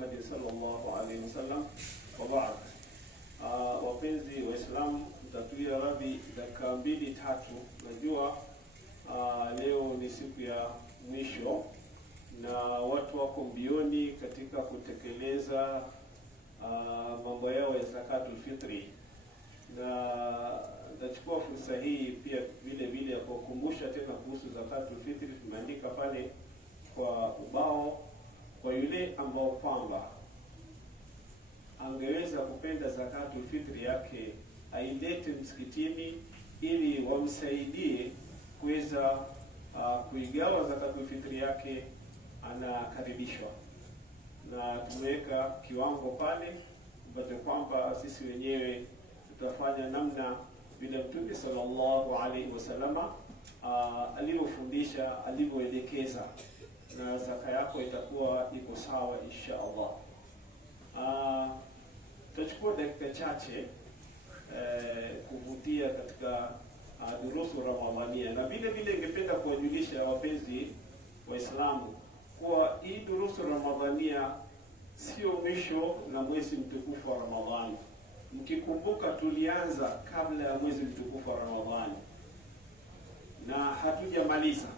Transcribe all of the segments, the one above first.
Muhammad sallallahu alaihi wasallam. Wa ba'd. Wapenzi Waislamu, mtatuia radhi dakika 2-3. Najua leo ni siku ya mwisho na watu wako mbioni katika kutekeleza mambo yao ya zakatul fitri, na nachukua fursa hii pia vile vile ya kukumbusha tena kuhusu zakatul fitri. Tumeandika pale kwa ubao, kwa yule ambao kwamba angeweza kupenda zakatul fitri yake ailete msikitini ili wamsaidie kuweza kuigawa zakatul fitri yake, anakaribishwa. Na tumeweka kiwango pale ambacho kwamba sisi wenyewe tutafanya namna vile Mtume sallallahu alaihi wasallama alivyofundisha, alivyoelekeza, na zaka yako itakuwa iko sawa insha Allah. Tutachukua dakika chache kuvutia katika durusu Ramadhania, na vile vile ningependa kuwajulisha wapenzi Waislamu kuwa hii durusu Ramadhania sio mwisho na mwezi mtukufu wa Ramadhani. Mkikumbuka tulianza kabla ya mwezi mtukufu wa Ramadhani na hatujamaliza,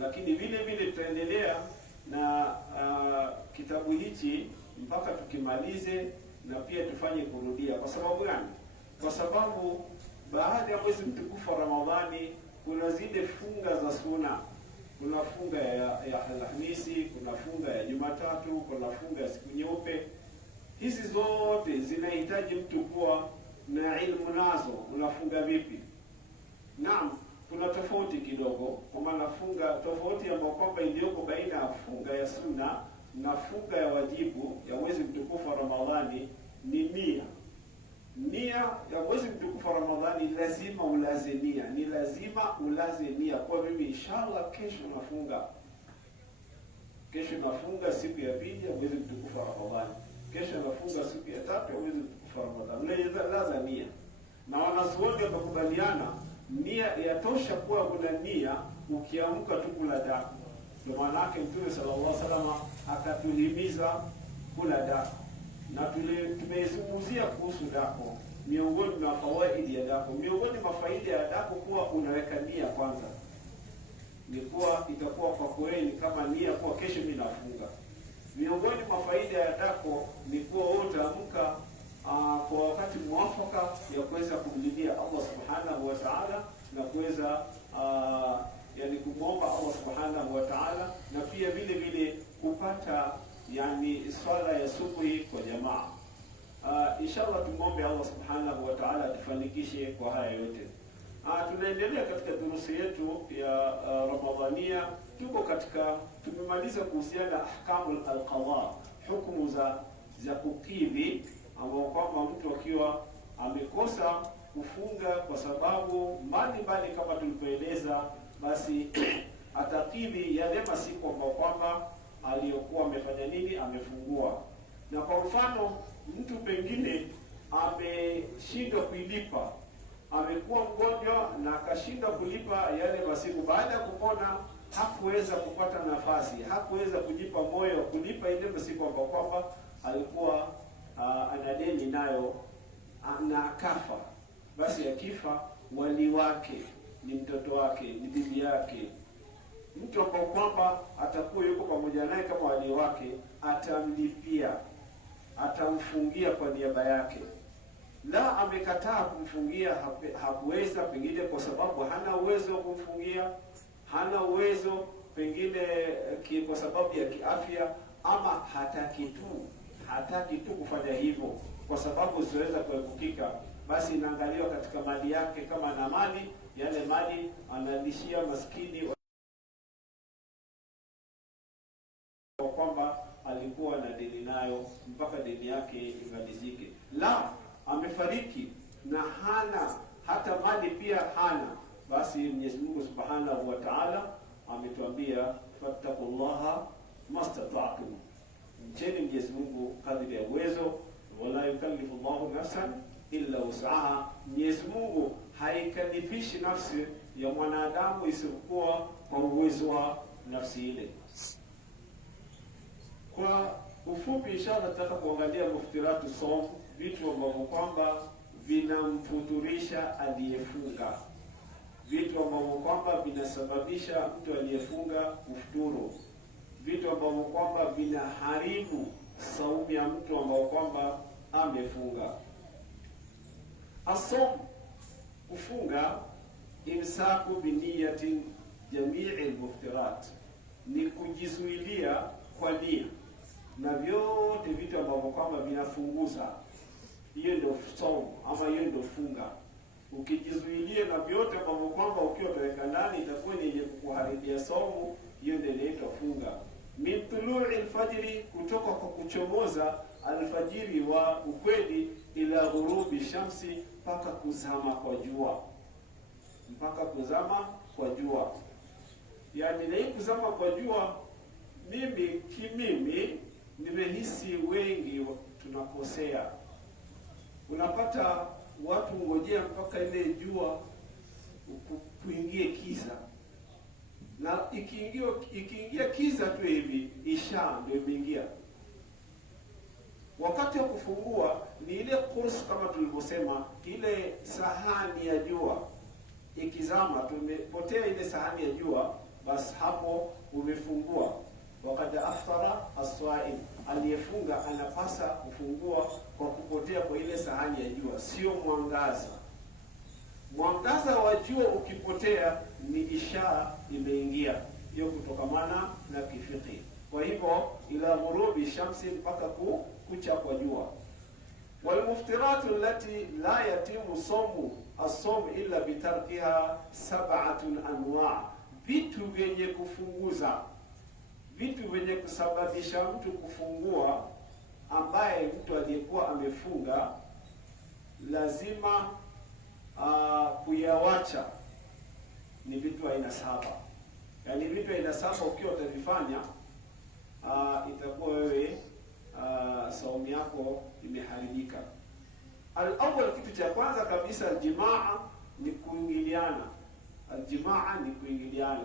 lakini vile vile tutaendelea na kitabu hichi mpaka tukimalize, na pia tufanye kurudia. Kwa sababu gani? Kwa sababu baada ya mwezi mtukufu wa Ramadhani kuna zile funga za sunna. Kuna funga ya Alhamisi, kuna funga ya Jumatatu, kuna funga ya siku nyeupe. Hizi zote zinahitaji mtu kuwa na ilmu nazo. Unafunga vipi? Naam, kuna tofauti kidogo, kwa maana funga tofauti ambayo kwamba iliyoko baina ya funga ya sunna na funga ya wajibu ya mwezi mtukufu wa Ramadhani ni nia. Nia ya mwezi mtukufu wa Ramadhani lazima ulaze nia. Ni lazima ulaze nia. Kwa mimi inshallah kesho nafunga. Kesho nafunga siku ya pili ya mwezi mtukufu wa Ramadhani. Kesho nafunga siku ya tatu ya mwezi mtukufu wa Ramadhani. Laza nia. Na wanazuoni wamekubaliana nia yatosha kuwa kuna nia ukiamka tu kula daku. Ndio maana yake Mtume sallallahu alaihi wasallam akatuhimiza kula daku. Na tumezungumzia kuhusu dako, miongoni mwa fawaidi ya dako. Miongoni mwa faida ya dako kuwa unaweka nia kwanza. Ni kuwa itakuwa kwa kweli kama nia kuwa kesho mimi nafunga. Miongoni mwa faida ya dako ni kuwa utaamka kwa wakati mwafaka ya kuweza kumlilia Allah subhanahu wa ta'ala, na kuweza yani kumwomba Allah subhanahu wa ta'ala, na pia vile vile kupata yani swala ya subuhi kwa jamaa. Inshallah tumombe Allah subhanahu wa ta'ala tufanikishe kwa haya yote. Tunaendelea katika durusi yetu ya Ramadhania. Tuko katika tumemaliza kuhusiana na ahkamul alqadha, hukumu za kukidhi, ambao kwamba mtu akiwa amekosa kufunga kwa sababu mbalimbali kama tulivyoeleza, basi atakidhi yale masiku ambao kwamba aliyokuwa amefanya nini, amefungua. Na kwa mfano mtu pengine ameshindwa kuilipa, amekuwa mgonjwa na akashindwa kulipa yale masiku, baada ya kupona hakuweza kupata nafasi, hakuweza kujipa moyo kulipa ile masiku ambayo kwamba alikuwa ana deni nayo, na akafa. Basi akifa, wali wake ni mtoto wake, ni bibi yake, mtu ambao kwamba atakuwa yuko pamoja naye kama wali wake, atamlipia, atamfungia kwa niaba yake. La amekataa kumfungia, hakuweza, pengine kwa sababu hana uwezo wa kumfungia, hana uwezo pengine kwa sababu ya kiafya, ama hataki tu kufanya hivyo kwa sababu ziweza kuepukika, basi inaangaliwa katika mali yake. Kama ana mali, yale mali analishia maskini kwamba alikuwa na deni nayo mpaka deni yake imalizike. La amefariki na hana hata mali pia hana, basi Mwenyezi Mungu Subhanahu wa Ta'ala ametuambia fattaqullaha mastata'tum, mcheni Mwenyezi Mungu kadri ya uwezo, wala yukallifu Allahu nafsan illa wus'aha. Mwenyezi Mungu haikalifishi nafsi ya mwanadamu isipokuwa kwa uwezo wa nafsi ile. Kwa ufupi inshallah nataka kuangalia muftiratu som, vitu ambavyo kwamba vinamfuturisha aliyefunga, vitu ambavyo kwamba vinasababisha mtu aliyefunga kufuturu, vitu ambavyo kwamba vinaharibu saumu ya mtu ambao kwamba amefunga. Asom, kufunga, imsaku biniyatin jamii al-muftirat, ni kujizuilia kwa nia na vyote vitu ambavyo kwamba vinafunguza. Hiyo ndio saumu ama hiyo ndio funga. Ukijizuilia na vyote ambavyo kwamba ukiwa utaweka ndani itakuwa ni yenye kukuharibia saumu, hiyo ndio inaitwa funga. Min tulu'i al-fajri, kutoka kwa kuchomoza alfajiri wa ukweli, ila ghurubi shamsi, mpaka kuzama kwa jua, mpaka kuzama kwa jua. Yani na hii kuzama kwa jua, mimi nimehisi wengi tunakosea. Unapata watu ngojea mpaka ile jua kuingie kiza, na ikiingia kiza tu hivi isha ndio imeingia. Wakati wa kufungua ni ile kurs, kama tulivyosema, ile sahani ya jua ikizama, tumepotea ile sahani ya jua, basi hapo umefungua. Wakati aftara as-sa'im, aliyefunga anapasa kufungua kwa kupotea kwa ile sahani ya jua, sio mwangaza. Mwangaza wa jua ukipotea ni isha imeingia, hiyo kutokamana na kifiki. Kwa hivyo ila ghurubi shamsi, mpaka kucha kwa jua. Wal muftiratu allati la yatimu sawmu as-sawm illa bitarkiha sab'atun anwa', vitu vyenye kufunguza, vitu vyenye kusababisha mtu kufungua, ambaye mtu aliyekuwa amefunga lazima kuyawacha, ni vitu aina saba. Yani vitu aina saba ukiwa utavifanya, itakuwa wewe saumu yako imeharibika. Al-awwal, kitu cha kwanza kabisa, aljimaa, ni kuingiliana. Aljimaa ni kuingiliana,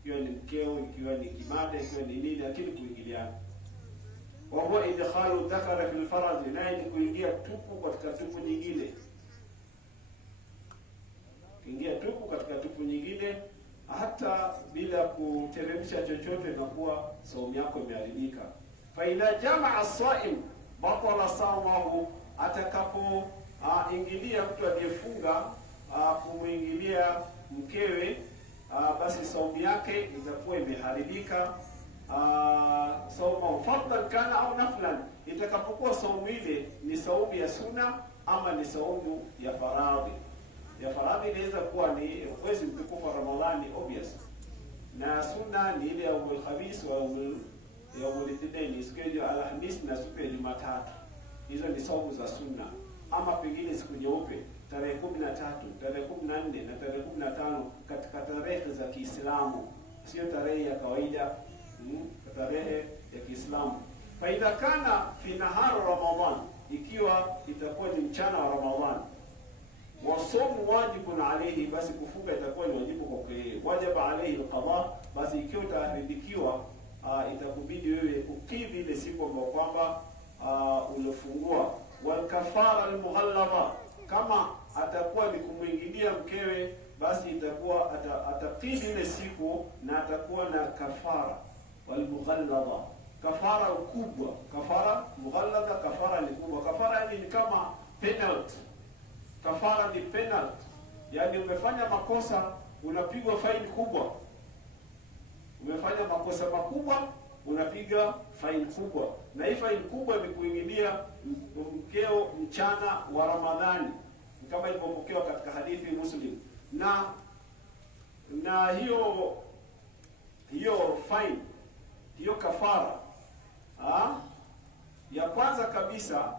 ikiwa ni mkeo, ikiwa ni kimada, ikiwa ni nini, lakini kuingiliana. Wa huwa idkhalu dhakara fil faraj, naye ni kuingia tupu katika tupu nyingine, kuingia tupu katika tupu nyingine, hata bila kuteremsha chochote, na kuwa saumu yako imeharibika. Fa ila jamaa as-sa'im batala sawmahu, atakapo ingilia mtu aliyefunga kumuingilia mkewe, basi saumu yake itakuwa imeharibika. Saumu fardhan kana au naflan, itakapokuwa saumu ile ni saumu ya sunna ama ni saumu ya faradhi. Ya faradhi inaweza kuwa ni mwezi mtukufu wa Ramadhani obvious, na sunna ni ile ya Alhamis wa yaumul ithnain, siku ya Alhamis na siku ya Jumatatu. Hizo ni saumu za sunna. Ama pengine siku nyeupe, tarehe 13, tarehe 14 na tarehe 15, katika tarehe za Kiislamu, sio tarehe ya kawaida, tarehe ya Kiislamu. Fa idha kana fi nahar Ramadhan, ikiwa itakuwa ni mchana wa Ramadhan, wa sawmu wajibun alayhi, basi kufunga itakuwa ni wajibu kwa yeye. Wajaba alayhi alqada, basi ikiwa utaandikiwa, itakubidi wewe ukidhi ile siku ambayo kwamba ulifungua. Wal kafara almughallaba, kama atakuwa ni kumuingilia mkewe, basi itakuwa atakidhi ile siku na atakuwa na kafara. Wal mughallaba, kafara kubwa. Kafara mughallaba, kafara ni kubwa. Kafara ni kama penalty. Kafara ni penalty, yani umefanya makosa unapigwa faini kubwa, umefanya makosa makubwa unapiga faini kubwa. Na hii faini kubwa ni kuingilia mkeo mchana wa Ramadhani, kama ilivyopokewa katika hadithi Muslim. Na hiyo faini, hiyo kafara ya kwanza kabisa,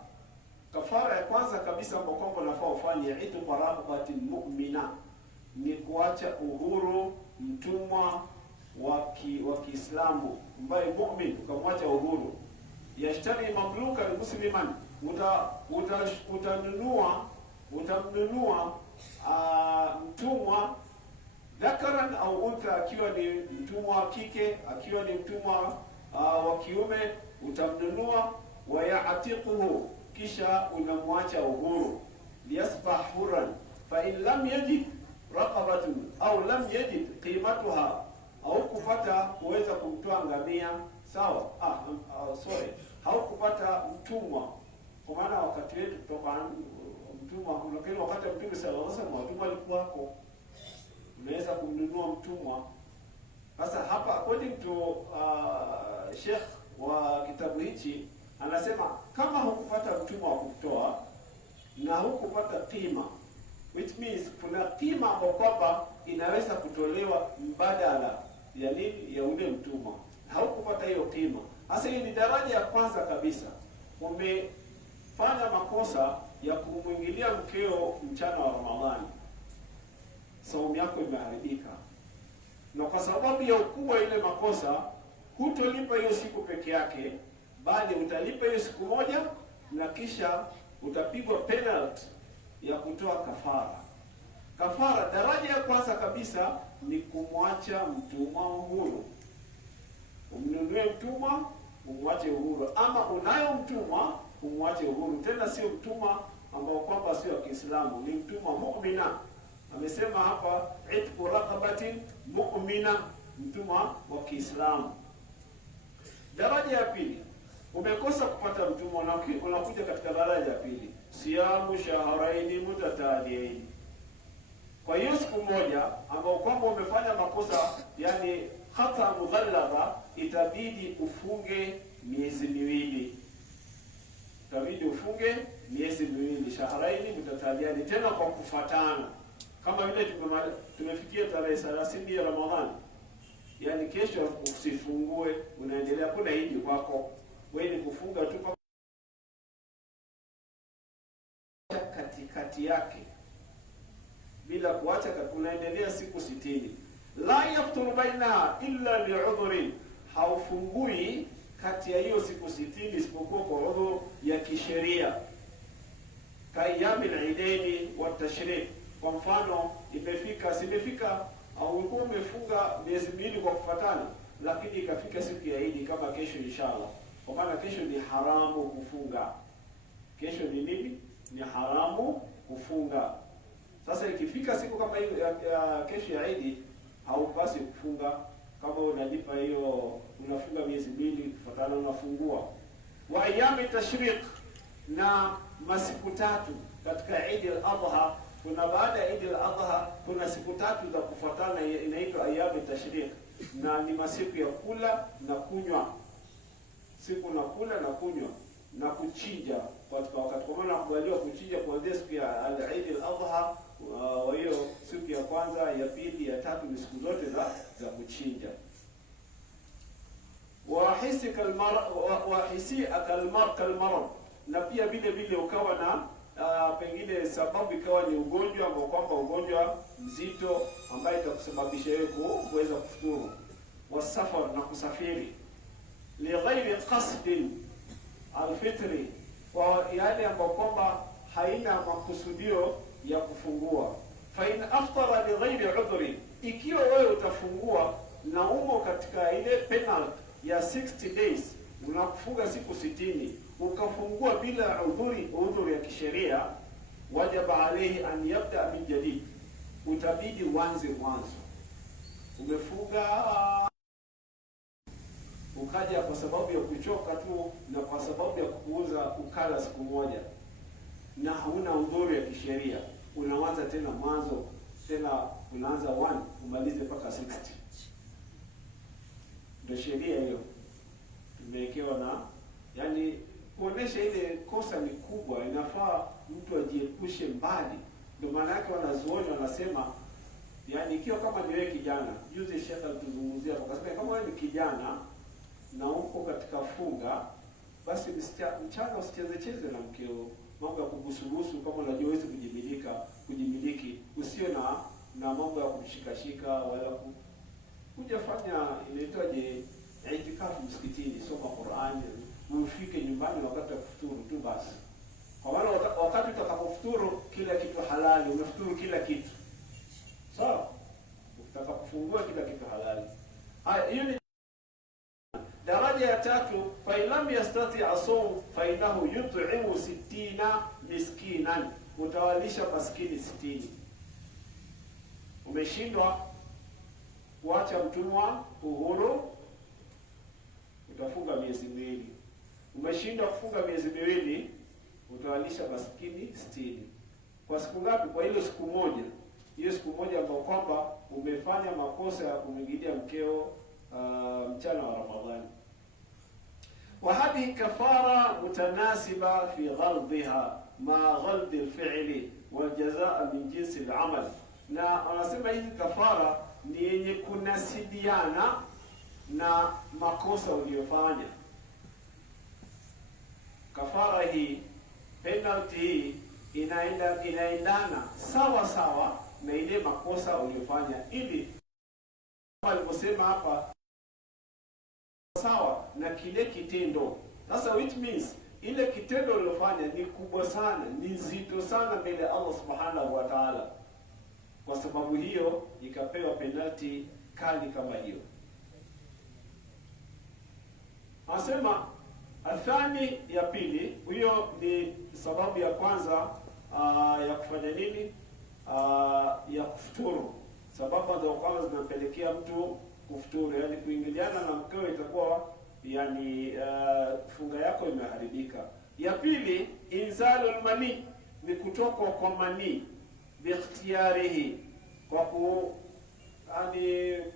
kafara ya kwanza kabisa ambayo kwamba unafaa ufanye, itqu raqabatin mu'mina, ni kuacha uhuru mtumwa wa Kiislamu ambaye mu'min, ukamwacha uhuru. Yashtari mamluka musliman, utamnunua mtumwa dhakaran au untha, akiwa ni mtumwa wa kike, akiwa ni mtumwa wa kiume, utamnunua, wa ya'tiquhu, kisha unamwacha uhuru, liyasbah huran, fa in lam yajid raqabatun au lam yajid qimatuha, au kupata kuweza kumtoa ngamia, sawa, haukupata mtumwa, kwa maana wakati wetu kutoka mtumwa, unakile wakati Mtume sallallahu alaihi wasallam watumwa walikuwa hapo, unaweza kumnunua mtumwa. Sasa hapa according to Sheikh wa kitabu hichi anasema kama hukupata mtumwa wa kutoa na hukupata qima, which means kuna qima ambayo kwamba inaweza kutolewa mbadala ya nini, ya ule mtumwa, haukupata hiyo qima. Sasa hii ni daraja ya kwanza kabisa. Umefanya makosa ya kumwingilia mkeo mchana wa Ramadhani, saumu yako imeharibika, na kwa sababu ya ukubwa ile makosa hutolipa hiyo siku peke yake, bali utalipa hiyo siku moja, na kisha utapigwa penalty ya kutoa kafara. Kafara daraja ya kwanza kabisa ni kumwacha mtumwa uhuru. Umnunue mtumwa, umwache uhuru, ama unayo mtumwa, umwache uhuru. Tena sio mtumwa ambao kwamba sio wa Kiislamu, ni mtumwa mu'mina. Amesema hapa itqu raqabatin mu'mina, mtumwa wa Kiislamu. Daraja ya pili, umekosa kupata mtumwa, unakuja katika daraja ya pili, siyamu shahrayn mutataliyin. Kwa hiyo siku moja ambao kwamba umefanya makosa, yani khata mughalladha, itabidi ufunge miezi miwili. Itabidi ufunge miezi miwili, shahrayn mutataliyin, tena kwa kufuatana. Kama vile tumefikia tarehe 30 ya Ramadhani, yani kesho usifungue, unaendelea, kuna hiji kwako wewe ni kufunga tu katikati yake bila kuacha, unaendelea siku 60. La yafturu baina illa li'udhrin, haufungui kati ya hiyo siku 60 isipokuwa kwa udhur ya kisheria, kayyamil idaini wa tashrik. Kwa mfano simefika au ulikuwa umefunga miezi miwili kwa kufuatana, lakini ikafika siku ya Eid kama kesho inshallah, kwa maana kesho ni haramu kufunga. Kesho ni nini? Ni haramu kufunga. Sasa ikifika siku kama hiyo ya kesho ya Eid, haupasi kufunga. Kama unalipa hiyo, unafunga miezi miwili kufuatana, unafungua. Wa ayami tashriq, na masiku tatu katika Eid al-Adha. Kuna baada ya Eid al-Adha kuna siku tatu za kufuatana, inaitwa ayami tashriq, na ni masiku ya kula na kunywa. Siku na kula na kunywa na kuchinja katika wakati, kwa maana kubaliwa kuchinja kuanzia siku ya Eid al-Adha. Wa hiyo siku ya kwanza, ya pili, ya tatu ni siku zote za kuchinja. Wa hisi kalmar, na pia vile ukawa na pengine sababu ikawa ni ugonjwa ambao kwamba ugonjwa mzito ambaye itakusababisha wewe kuweza kufuturu. Wa safar, na kusafiri, li ghairi qasdin alfitri, kwa yale ambao kwamba haina makusudio ya kufungua. Fa in aftara li ghairi udhri, ikiwa wewe utafungua na umo katika ile penal ya 60 days, unakufunga siku 60, ukafungua bila udhuri ya kisheria, wajaba alayhi an yabda min jadid, utabidi uanze mwanzo. Umefunga ukaja kwa sababu ya kuchoka tu na kwa sababu ya kupuuza ukala siku moja na hauna udhuri ya kisheria, unaanza tena mwanzo, tena unaanza 1 umalize mpaka 60. Ndio sheria hiyo tumewekewa, na yani kuonesha ile kosa ni kubwa, inafaa mtu ajiepushe mbali. Ndio maana yake wanazuoni wanasema, yani ikiwa kama ni wewe kijana, juzi Sheikh alituzungumzia akasema kama wewe ni kijana na uko katika funga, basi mchana usicheze na mkeo, mambo ya kubusubusu, kama unajua huwezi kujimiliki, usio na mambo ya kumshikashika wala kujafanya inaitwaje itikafu msikitini, soma Qur'ani, ufike nyumbani wakati wa kufuturu tu basi. Kwa maana wakati utakapofuturu kila kitu halali, unafuturu kila kitu. Sawa? Utakapofungua kila kitu halali. Hiyo ni daraja ya tatu. Fa ilam yastati asawm fa innahu yut'imu 60 miskinan, utawalisha maskini 60. Umeshindwa kuacha mtumwa uhuru, utafunga miezi miwili. Umeshindwa kufunga miezi miwili, utawalisha maskini 60. Kwa siku ngapi? Kwa ile siku moja. Hiyo siku moja ambayo kwamba umefanya makosa ya kumwingilia mkeo mchana wa Ramadhani. Wa hadhihi kafara mutanasiba fi ghaldhiha ma ghald al-fi'li wal jazaa min jinsi al-amal. Na wanasema hizi kafara ni yenye kunasibiana na makosa uliyofanya. Kafara hii, penalty hii inaendana sawa sawa na ile makosa uliyofanya, ili kama alivyosema hapa sawa na kile kitendo. Sasa which means ile kitendo ulilofanya ni kubwa sana, ni nzito sana mbele ya Allah Subhanahu wa Ta'ala. Kwa sababu hiyo ikapewa penalty kali kama hiyo. Anasema athani ya pili, hiyo ni sababu ya kwanza ya kufanya nini? Ya kufuturu. Sababu ndio kwanza zinampelekea mtu kufuturu, yani kuingiliana na mkeo itakuwa yani funga yako imeharibika. Ya pili, inzalul mani, ni kutokwa kwa mani biikhtiyarihi,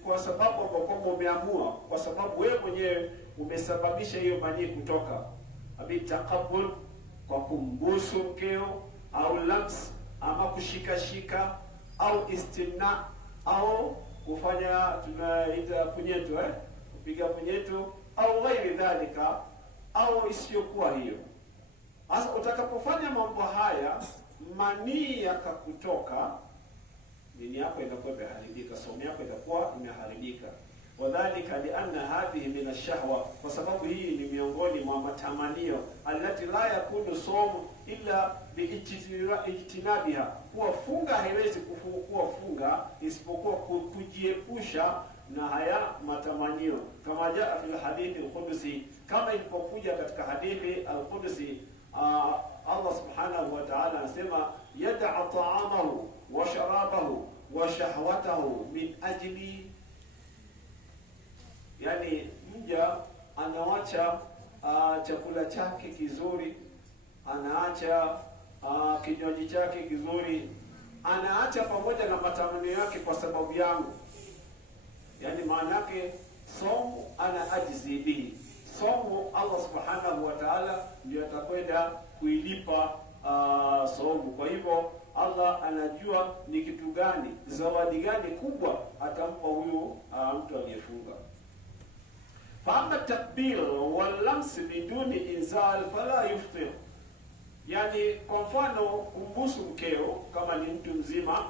kwa sababu kwamba umeamua, kwa sababu wewe mwenyewe umesababisha hiyo mani kutoka. Abi taqabbul, kwa kumbusu mkeo, au lams, ama kushika au istimna, au kufanya tunaita punyeto, kupiga punyeto, au ghairi dhalika, au isiyokuwa hiyo. Sasa utakapofanya mambo haya, manii yakakutoka, dini yako itakuwa imeharibika, somo yako itakuwa imeharibika. Wadhalika lianna hadhihi min ash-shahwa, kwa sababu hii ni miongoni mwa matamanio alati la yakunu somu illa biijtinabiha, kuwa funga haiwezi kuwa funga isipokuwa kujiepusha na haya matamanio, kama jaa fil hadithi al-Qudsi, kama ilipokuja katika hadithi al-Qudsi. Allah Subhanahu wa Ta'ala anasema yad'a ta'amahu wa sharabahu wa shahwatahu min ajli, yani mja anaacha chakula chake kizuri, anaacha kinywaji chake kizuri, anaacha pamoja na matamanio yake kwa sababu yangu. Yani maana yake somu ana ajzi bihi, somu Allah Subhanahu wa Ta'ala ndio atakwenda kuilipa somu. Kwa hivyo Allah anajua ni kitu gani, zawadi gani kubwa atampa huyu mtu aliyefunga. Fa'ama takbir wal lams biduni inzal fala yuftir, yani kwa mfano kumbusu mkeo kama ni mtu mzima,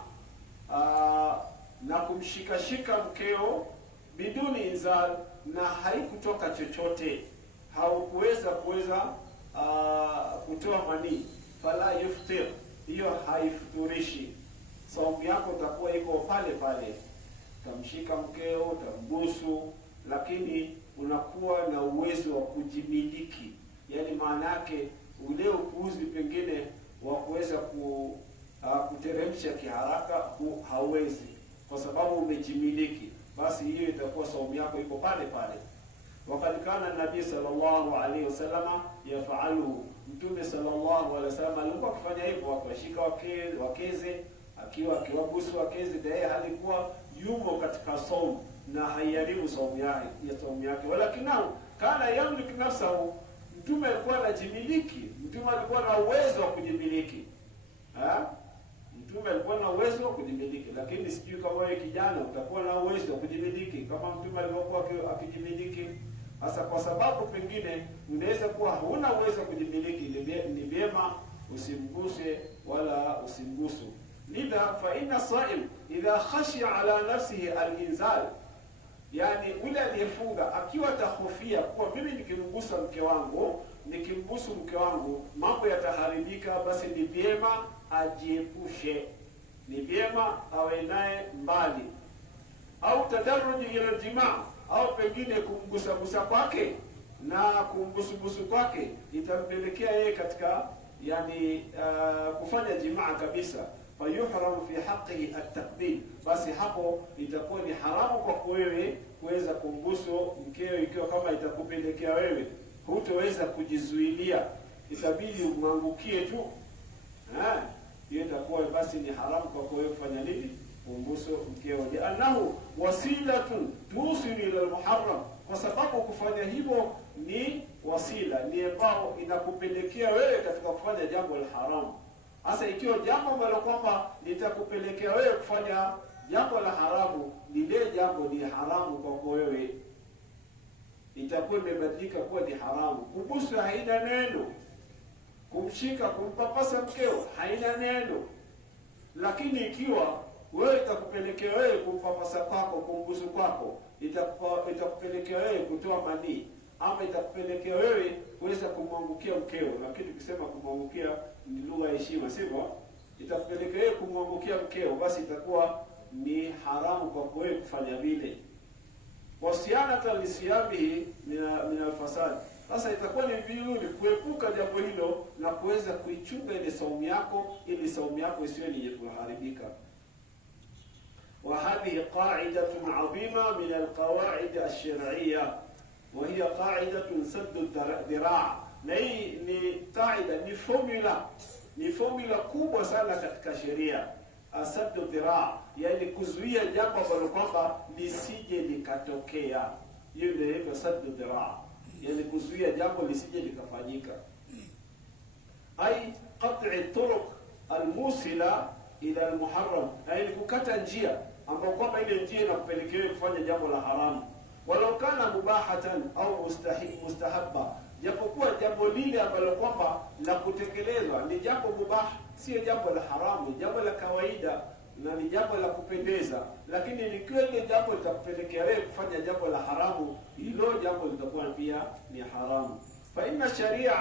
na kumshikashika mkeo biduni inzal, na haikutoka chochote, haukuweza kutoa manii, fala yuftir, hiyo haifuturishi, saumu yako itakuwa iko pale pale. Utamshika mkeo, utambusu, lakini unakuwa na uwezo wa kujimiliki. Yani maana yake ule upuuzi pengine wa kuweza kuteremsha kiharaka hauwezi, kwa sababu umejimiliki, basi hiyo itakuwa saumu yako iko pale pale. Wakati kana Nabii sallallahu alaihi wasallam yafaluhu, Mtume sallallahu alaihi wasallam alikuwa akifanya hivyo, akawashika wakeze, akiwabusu wakeze, ndiye alikuwa yumo katika saumu na haiharibu saumu yake. Walakinao kana yamlik nafsahu, Mtume alikuwa anajimiliki, Mtume alikuwa na uwezo wa kujimiliki. Mtume alikuwa na uwezo wa kujimiliki, lakini sijui kama wewe kijana utakuwa na uwezo wa kujimiliki kama Mtume alivyokuwa akijimiliki. Hasa kwa sababu pengine unaweza kuwa huna uwezo wa kujimiliki, ni vyema usimguse wala usimgusu. Lidha fa inna sa'im idha khashiya ala nafsihi al-inzal, yani yule aliyefunga akiwa tahofia kuwa mimi nikimgusa mke wangu, nikimbusu mke wangu mambo yataharibika, basi ni vyema ajiepushe, ni vyema awe naye mbali. Au tadarruji ila jimaa, au pengine kumgusa kwake na kumbusubusu kwake itampelekea yeye katika kufanya jimaa kabisa, fayuhramu fi haqqihi at-taqbil, basi hapo itakuwa ni haramu kwa wewe kuweza kumbusu mkeo, ikiwa kama itakupelekea wewe hutoweza kujizuilia, itabidi umwangukie tu. Hiyo itakuwa basi ni haramu kwa wewe kufanya nini? Kumbusu mkeo. Li'annahu wasilatun tusilu ila al-muharram, kwa sababu kufanya hivyo ni wasila, ni ambao inakupelekea wewe katika kufanya jambo la haramu. Hasa ikiwa jambo ambalo kwamba litakupelekea wewe kufanya jambo la haramu, lile jambo ni haramu kwa wewe, itakuwa imebadilika kuwa ni haramu. Kubusu haina neno, kumshika kumpapasa mkeo haina neno, lakini ikiwa wewe itakupelekea wewe kumpapasa kwako, kumbusu kwako, itakupelekea wewe kutoa manii, ama itakupelekea wewe kuweza kumwangukia mkeo. Lakini tukisema kumwangukia ni lugha ya heshima, sivyo? Itakupelekea wewe kumwangukia mkeo, basi itakuwa ni haramu kwa wewe kufanya vile. Wasianata lisiyamihi min al-fasad, sasa itakuwa ni vizuri kuepuka jambo hilo na kuweza kuichunga ile saumu yako, ili saumu yako isiwe ni kuharibika. وهذه قاعدة عظيمة من القواعد الشرعية، وهي قاعدة سد الذراع. ni qaida, ni formula kubwa sana katika sheria. Sadu dhiraa, yani kuzuia jambo ambalo kwamba lisije likatokea. Hiyo ndio inaitwa sadu dhiraa, yani kuzuia jambo lisije likafanyika. Ai qat'i turuq almusila ila almuharram, yani kukata njia ambapo kwamba ile njia inakupelekea kufanya jambo la haramu. Walau kana mubahatan au mustahabba, japokuwa jambo lile ambalo kwamba la kutekelezwa ni jambo mubah, sio jambo la haramu, jambo la kawaida na ni jambo la kupendeza, lakini likiwa ile jambo litakupelekea wewe kufanya jambo la haramu, hilo jambo litakuwa pia ni haramu. Fa inna sharia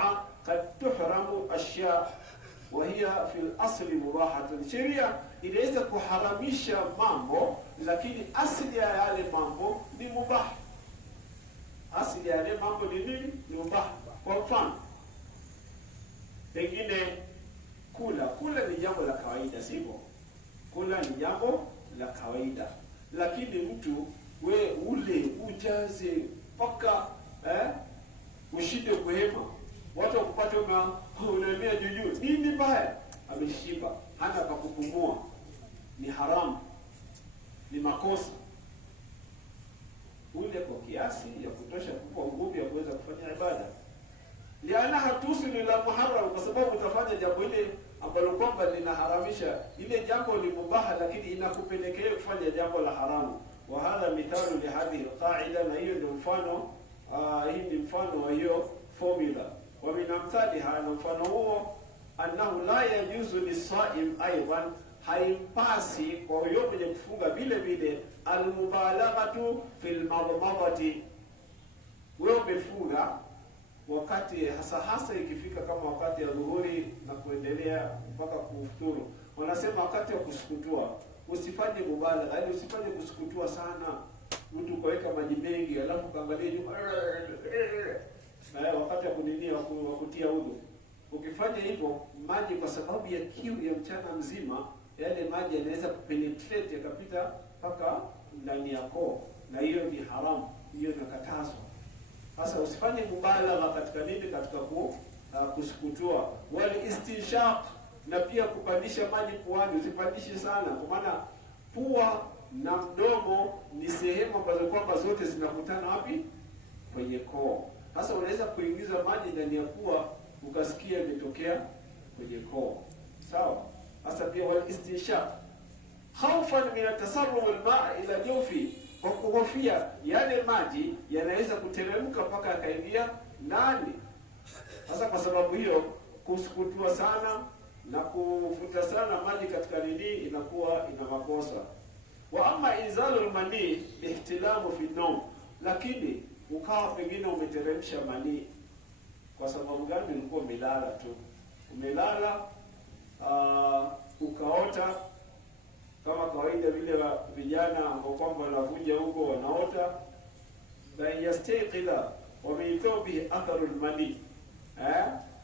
qad tuhramu ashya wa hiya fi al-asl mubahatun. Sharia inaweza kuharamisha mambo, lakini asili ya yale mambo ni mubah. Asili ya yale mambo ni nini? Ni mubah. Kwa mfano, pengine kula ni jambo la kawaida, sivyo? Kula ni jambo la kawaida, lakini mtu we ule ujaze mpaka ushinde kuhema, watu wakupate unaemea juu, nini baya? Ameshiba, hana pa kupumua, ni haramu, ni makosa. Ule kwa kiasi ya kutosha kupa nguvu ya kuweza kufanya ibada. Liana hatusilu ila muharram, kwa sababu utafanya jambo ile ambalo kwamba linaharamisha. Ile jambo ni mubaha, lakini inakupelekea kufanya jambo la haramu. Wa hadha mithalu li hadhihi alqaida, na hiyo ndio mfano, hii ni mfano wa hiyo formula. Wa min amthaliha, na mfano huo, annahu la yajuzu lisaim aidan, haimpasi kwa huyo mwenye kufunga vile vile almubalaghatu fil madmadati. Wewe umefunga wakati hasa ikifika kama wakati ya dhuhuri na kuendelea mpaka kufuturu, wanasema wakati wa kusukutua usifanye mubalagha, yani usifanye kusukutua sana, mtu kaweka maji mengi alafu kaangalia juu wakati wa kuninia wa kutia udhu. Ukifanya hivyo, maji kwa sababu ya kiu ya mchana mzima, yale maji yanaweza kupenetrate yakapita mpaka ndani ya koo, na hiyo ni haramu, hiyo inakatazwa. Sasa usifanye mubalagha katika nini? Katika kusukutua. Wal istinshaq, na pia kupandisha maji puani, usipandishe sana, kwa maana pua na mdomo ni sehemu ambazo kwamba zote zinakutana wapi? Kwenye koo. Sasa unaweza kuingiza maji ndani ya pua ukasikia imetokea kwenye koo, sawa? Sasa pia wal istinshaq khawfan min at-tasarrub al-ma' ila jawfi, kwa kuhofia yale maji yanaweza kuteremka mpaka yakaingia ndani. Sasa kwa sababu hiyo, kusukutua sana na kufuta sana maji katika nini inakuwa ina makosa. Wa amma inzalul mani ihtilamu fi an-nawm, lakini ukawa pengine umeteremsha mani kwa sababu gani? Ulikuwa umelala tu, ukaota kama kawaida vile vijana ambao kwamba wanavuja huko wanaota, na yastayqila wameitoa bihi atharu almani.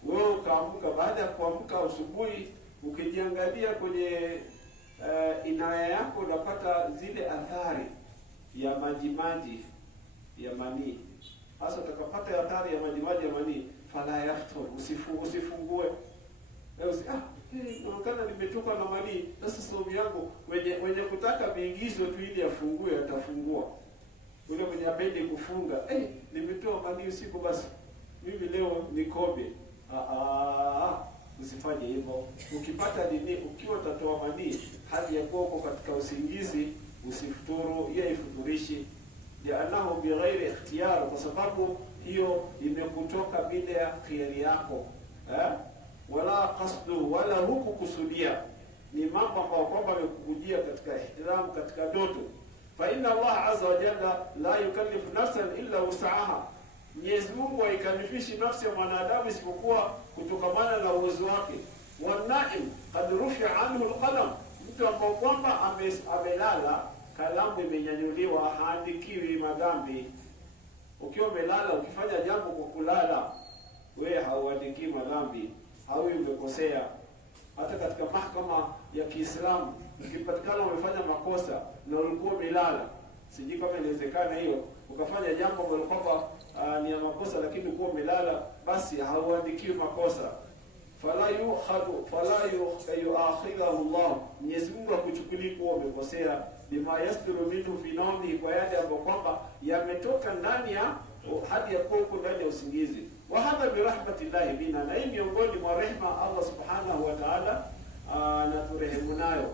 Wewe ukaamka, baada ya kuamka asubuhi ukijiangalia kwenye inaya yako unapata zile athari ya majimaji ya manii. Sasa utakapata athari ya majimaji ya manii, fala yaftur, usifungue. Inaonekana nimetoka na manii, sasa saumu yangu, wenye kutaka viigizo tu ili afungue atafungua. Ule mwenye apendi kufunga, nimetoa manii usiku, basi mimi leo nikome. Usifanye hivyo. Ukipata dini, ukiwa utatoa manii hadi ya uko katika usingizi, usifuturu, yeye ifuturishi. Lianahu bighairi ikhtiyar, kwa sababu hiyo imekutoka bila ya khiari yako. Wala qasdu, wala huku kusudia. Ni mambo ambayo kwamba yamekujia katika ihtiram, katika ndoto. Fa inna Allah azza wa jalla la yukallifu nafsan illa wus'aha. Mwenyezi Mungu haikalifishi nafsi ya mwanadamu isipokuwa kutokamana na uwezo wake. Wanaim qad rufi'a anhu alqalam, mtu ambao kwamba amelala, kalamu imenyanyuliwa, haandikiwi madhambi. Ukiwa umelala ukifanya jambo kwa kulala, wewe hauandiki madhambi, au umekosea. Hata katika mahakama ya Kiislamu ukipatikana umefanya makosa na ulikuwa umelala, sijui kama inawezekana hiyo, ukafanya jambo ambalo kwamba ni ya makosa lakini ulikuwa umelala, basi hauandikiwi makosa. Fala yu'akhidhu Allah, Mwenyezi Mungu akuchukulie kuwa umekosea, bima yasdiru minhu fi nawmi, kwa yale ambayo kwamba yametoka ndani ya hadi ya huko ndani ya usingizi. Wa hadha bi rahmatillahi bina, na hii miongoni mwa rehema Allah subhanahu wa ta'ala anaturehemu nayo.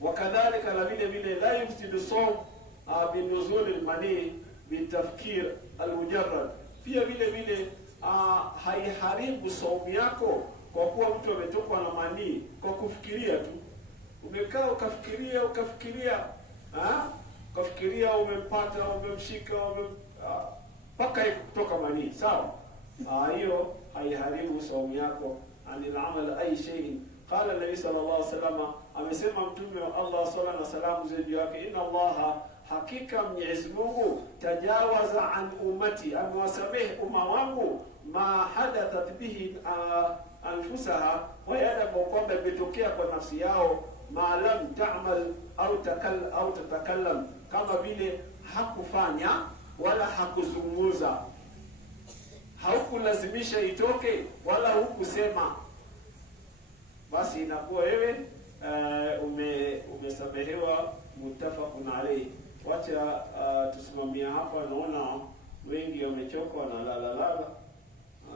Wakadhalika, na vile vile la yufsidu sawm binuzul almani bitafkir almujarrad, pia vile vile haiharibu saumu yako kwa kuwa mtu ametokwa na manii kwa kufikiria tu. Umekaa ukafikiria umempata, umemshika, mpaka kutoka manii, sawa? Hiyo haiharibu saumu yako. Anil amal ay shay'in, qala Nabii sallallahu alaihi wasallam, amesema mtume wa Allah sallallahu alaihi wasallam zaidi yake, inna Allah, hakika Mwenyezi Mungu, tajawaza an ummati, amewasamehe umma wangu, ma hadathat bihi anfusaha, wa yale kwamba imetokea kwa nafsi yao, ma lam ta'mal au tatakallam, kama vile hakufanya wala hakuzungumza, haukulazimisha itoke wala hukusema, basi inakuwa wewe umesamehewa, muttafaqun alayhi. Wacha tusimamia hapa, naona wengi wamechoka na lala.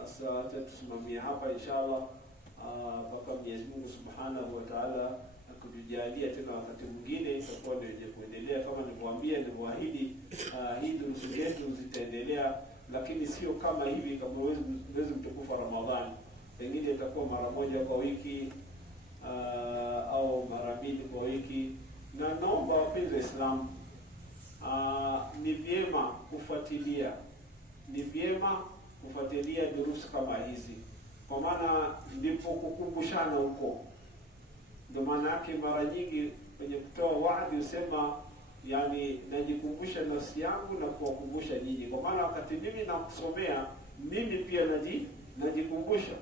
Sasa acha tusimamia hapa inshallah, mpaka Mwenyezi Mungu Subhanahu wa Ta'ala akutujalia tena wakati mwingine tutakuwa ndio kuendelea. Kama nilivyowaambia, nilivyoahidi, hii durusu yetu zitaendelea, lakini sio kama hivi kama mwezi mtukufu wa Ramadhani. Pengine itakuwa mara moja kwa wiki au mara mbili kwa wiki. Na naomba wapenzi Waislamu, ni vyema kufuatilia durusu kama hizi, kwa maana ndipo kukumbushana huko. Ndio maana yake mara nyingi kwenye kutoa waadhi usema, yani najikumbusha nafsi yangu na kuwakumbusha nyinyi, kwa maana wakati mimi nakusomea, mimi pia najikumbusha,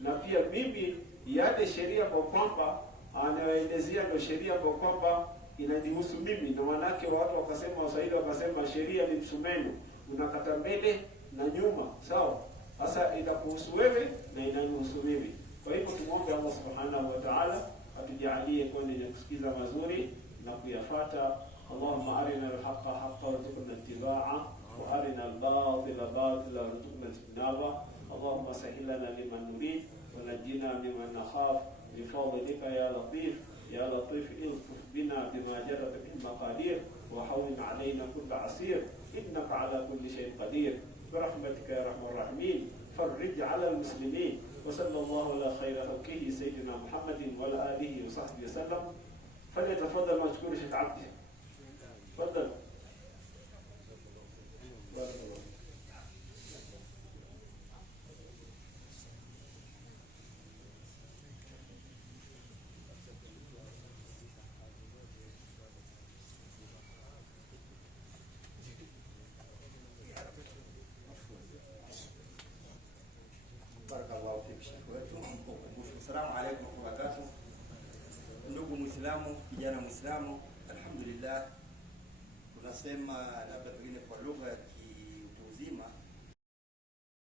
na pia mimi yale sheria kwa kwamba anaelezea ndio sheria kwa kwamba inajihusu mimi. Ndio maana yake watu wakasema, Waswahili wakasema, sheria ni msumeno, unakata mbele na nyuma, sawa? Sasa itakuhusu wewe na inanihusu mimi. Kwa hivyo tumuombe Allah Subhanahu wa Ta'ala atujalie kwa wenye kusikiza mazuri na kuyafuata. Allahumma arina al-haqqa haqqan warzuqna ittiba'a, wa arina al-batila batila warzuqna ijtinaba. Allahumma sahhil lana liman nurid wa najjina mimman nakhaf, bifadlika ya latif ya latif, iltuf bina bima jarat bihi maqadir, wa hawwin alayna kull asir, innaka ala kulli shay'in qadir. برحمتك يا ارحم الراحمين فرج على المسلمين. وصلى الله على خير خلقه سيدنا محمد وعلى اله وصحبه وسلم. فليتفضل مشكور شيخ عبده. تفضل. ndugu Muislamu, kijana Muislamu, alhamdulillah tunasema labda pengine kwa lugha ya kiutu uzima